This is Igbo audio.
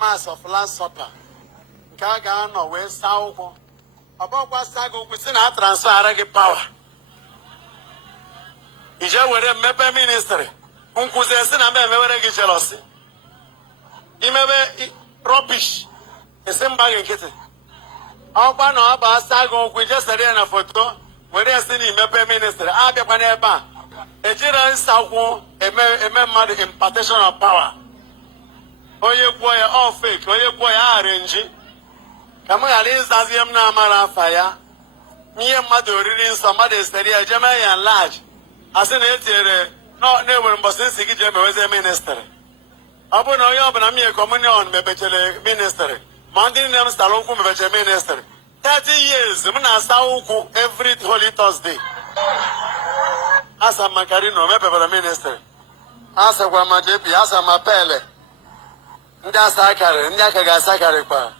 mass of Last Supper. Nke a ga-anọ wee saa ụkwụ. Ọ bụkwa saa gị ụkwụ si na a transfer gị power. Ije were mmepe ministry. Nkwụzi esi na mbe emewere gị jealousy. Imebe rubbish. Esi mba gị nkịtị. Ọkwa na ọ bụ asa gị ụkwụ ije sere na foto were esi na imepe ministry. Abịakwa n'ebe a. Ejiri nsa ụkwụ eme mmadụ impartation of power. Onye kwuo ya all fake, onye kwuo ya arrange. Ka m ghara ịzazi m na-amara afa ya. Ihe mmadụ oriri nsọ mmadụ esere ya jeme ya large. Asị na etinyere na-ewere mbọsị nsị gị ji emeweze ministry. Ọ bụrụ na onye ọbụla mmiri communion mepechere ministry, ma ndị nne m sara ụkwụ mepechere ministry. 30 years m na-asa ụkwụ every Holy Thursday. Asa makarino mepebere ministry. Asakwa ma JP, asa ma pele. Ndị asa akarị, ndị aka ga-asa akarịkwa.